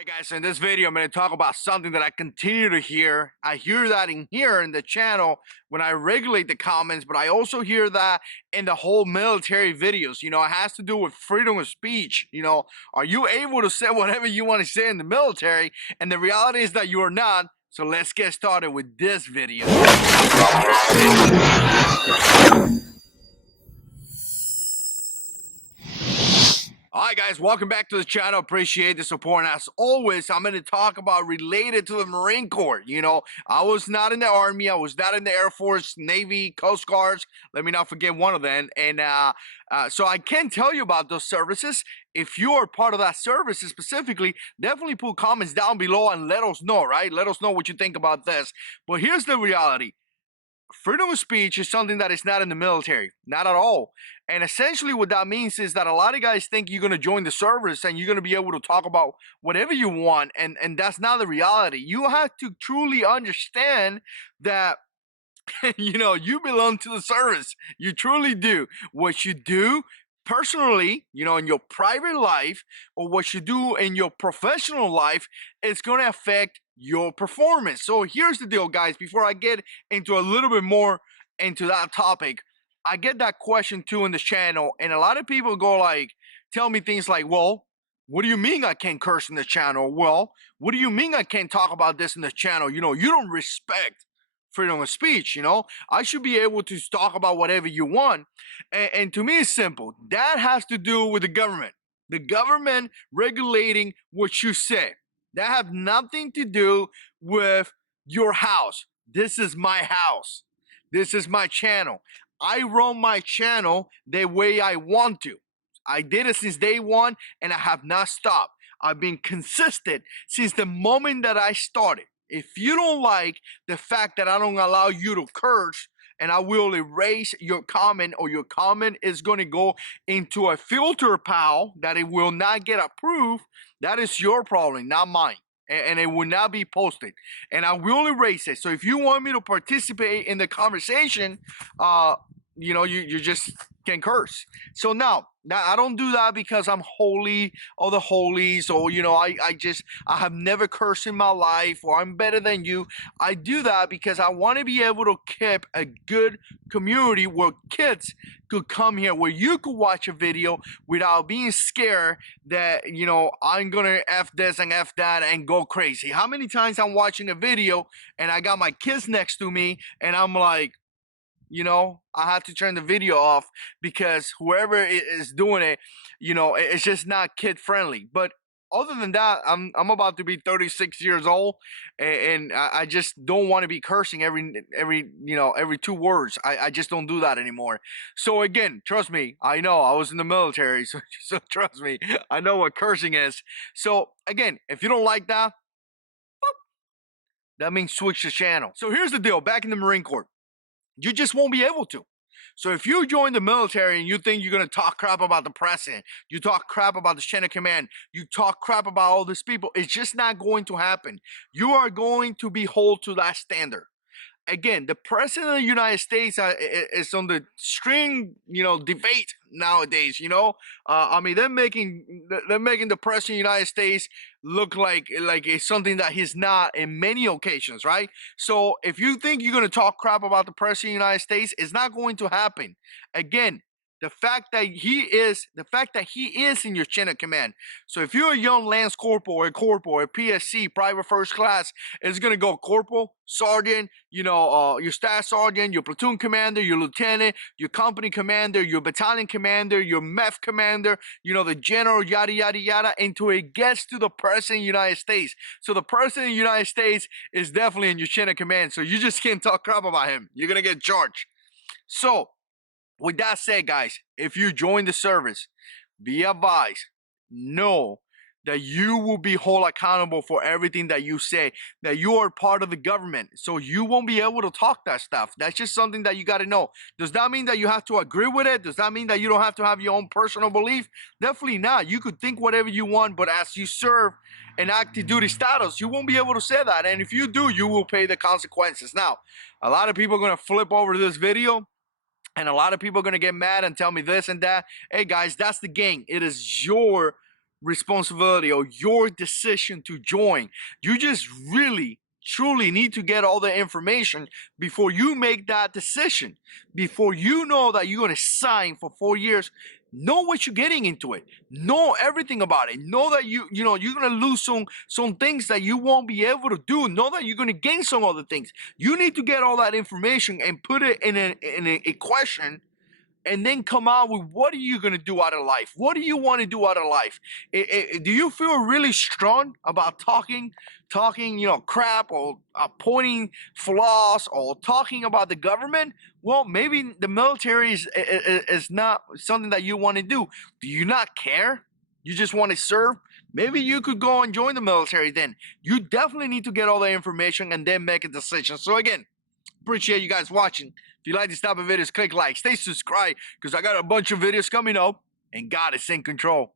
Alright guys, so in this video I'm going to talk about something that I continue to hear. I hear that in here in the channel when I regulate the comments, but I also hear that in the whole military videos. It has to do with freedom of speech. Are you able to say whatever you want to say in the military? And the reality is that you are not. So let's get started with this video. Alright guys, welcome back to the channel. Appreciate the support, and as always, I'm going to talk about related to the Marine Corps. I was not in the Army, I was not in the Air Force, Navy, Coast Guards, let me not forget one of them, and so I can tell you about those services. If you are part of that service specifically, definitely put comments down below and let us know, right? Let us know what you think about this. But here's the reality. Freedom of speech is something that is not in the military, not at all. And essentially what that means is that a lot of guys think you're going to join the service and you're going to be able to talk about whatever you want, and that's not the reality. You have to truly understand that you belong to the service. You truly do. What you do personally, in your private life, or what you do in your professional life, it's going to affect your performance. So here's the deal, guys. Before I get into a little bit more into that topic, I get that question too in this channel, and a lot of people go like, tell me things like, well, what do you mean I can't curse in the channel? Well, what do you mean I can't talk about this in the channel? You don't respect freedom of speech. I should be able to talk about whatever you want. And to me, it's simple. That has to do with the government regulating what you say. That have nothing to do with your house. This is my house. This is my channel. I run my channel the way I want to. I did it since day one, and I have not stopped. I've been consistent since the moment that I started. If you don't like the fact that I don't allow you to curse, and I will erase your comment, or your comment is going to go into a filter pile that it will not get approved, that is your problem, not mine. And it will not be posted. And I will erase it. So if you want me to participate in the conversation, you just can curse. So now I don't do that because I'm holy or the holies, or I have never cursed in my life, or I'm better than you. I do that because I want to be able to keep a good community where kids could come here, where you could watch a video without being scared that I'm gonna F this and F that and go crazy. How many times I'm watching a video and I got my kids next to me and I'm like, I have to turn the video off because whoever is doing it, it's just not kid friendly. But other than that, I'm about to be 36 years old, and I just don't want to be cursing every 2 words. I just don't do that anymore. So again, trust me, I know I was in the military, so trust me, I know what cursing is. So again, if you don't like that, that means switch the channel. So here's the deal. Back in the Marine Corps, you just won't be able to. So if you join the military and you think you're going to talk crap about the president, you talk crap about the chain of command, you talk crap about all these people, it's just not going to happen. You are going to be held to that standard. Again, the president of the United States is on the string, debate nowadays. I mean, they're making the president of the United States look like it's something that he's not in many occasions, right? So if you think you're going to talk crap about the president of the United States, it's not going to happen. Again, the fact that he is in your chain of command. So if you're a young lance corporal or a PSC, private first class, it's gonna go corporal, sergeant, your staff sergeant, your platoon commander, your lieutenant, your company commander, your battalion commander, your MEF commander, the general, yada yada yada, until it gets to the president of the United States. So the president of the United States is definitely in your chain of command. So you just can't talk crap about him. You're gonna get charged. So with that said, guys, if you join the service, be advised, know that you will be held accountable for everything that you say, that you are part of the government, so you won't be able to talk that stuff. That's just something that you got to know. Does that mean that you have to agree with it? Does that mean that you don't have to have your own personal belief? Definitely not. You could think whatever you want, but as you serve an active duty status, you won't be able to say that. And if you do, you will pay the consequences. Now, a lot of people are going to flip over this video, and a lot of people are going to get mad and tell me this and that. Hey, guys, that's the game. It is your responsibility or your decision to join. You just really truly need to get all the information before you make that decision, before you know that you're going to sign for 4 years. Know what you're getting into it, know everything about it, know that you know you're going to lose some things that you won't be able to do, know that you're going to gain some other things. You need to get all that information and put it in a question, and then come out with what are you going to do out of life? What do you want to do out of life? Do you feel really strong about talking, crap, or pointing flaws, or talking about the government? Well, maybe the military is not something that you want to do. Do you not care? You just want to serve? Maybe you could go and join the military then. You definitely need to get all the information and then make a decision. So again, appreciate you guys watching. If you like this type of videos, click like, stay subscribed, because I got a bunch of videos coming up, and God is in control.